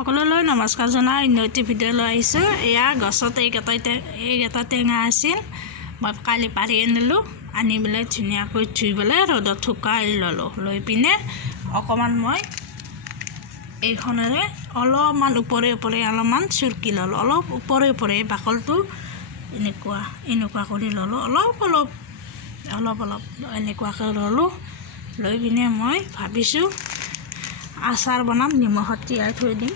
সকলোলৈ নমস্কাৰ জনাই নৈতিক ভিডিঅ' লৈ আহিছোঁ। এয়া গছত এইকেইটা টেঙা আছিল, মই কালি পাৰি আনিলোঁ। আনি পেলাই ধুনীয়াকৈ ধুই পেলাই ৰ'দত শুকাই ল'লোঁ। লৈ পিনে অকণমান মই এইখনেৰে অলপমান ওপৰে অলপমান চুৰকি ল'লোঁ। অলপ ওপৰে বাকলটো এনেকুৱা কৰি ল'লোঁ। অলপ এনেকুৱাকৈ ল'লোঁ। লৈ পিনে মই ভাবিছোঁ আচাৰ বনাম, নিমখত তিয়াই থৈ দিম।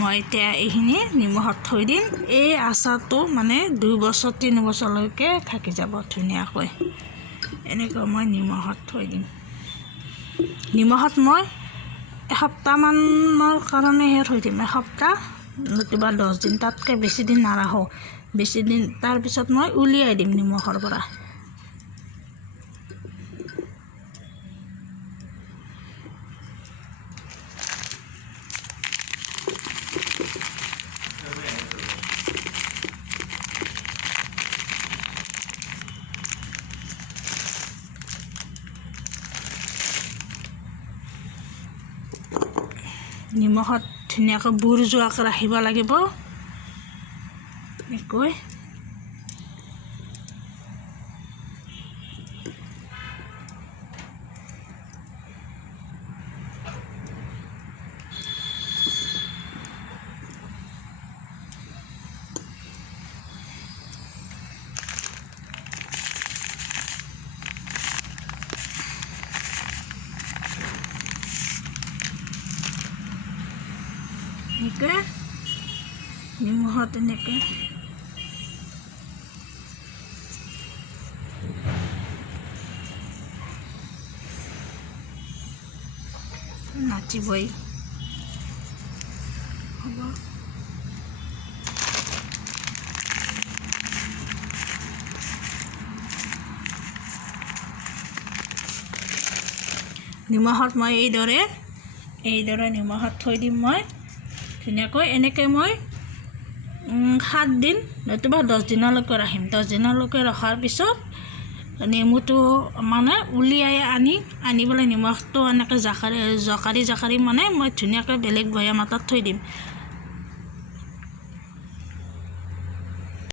মই এতিয়া এইখিনি নিমখত থৈ দিম। এই আচাৰটো মানে 2 বছৰ 3 বছৰলৈকে থাকি যাব ধুনীয়াকৈ। এনেকৈ মই নিমখত থৈ দিম। নিমখত মই এসপ্তাহমানৰ কাৰণেহে থৈ দিম। এসপ্তাহ নতুবা 10 দিন, তাতকৈ বেছি দিন নাৰাখোঁ। বেছি দিন তাৰপিছত মই উলিয়াই দিম নিমখৰ পৰা। নিমখত ধুনীয়াকৈ বুৰ যোৱাকৈ ৰাখিব লাগিব। এনেকৈ নিমখত এনেকৈ নাচিবই হ'ব। নিমখত মই এইদৰে নিমখত থৈ দিম। মই ধুনীয়াকৈ এনেকৈ মই 7 দিন নতুবা 10 দিনলৈকে ৰাখিম। 10 দিনলৈকে ৰখাৰ পিছত নেমুটো মানে উলিয়াই আনি পেলাই নিমখটো এনেকৈ জকাৰি মানে মই ধুনীয়াকৈ বেলেগ বৈয়াম এটাত থৈ দিম।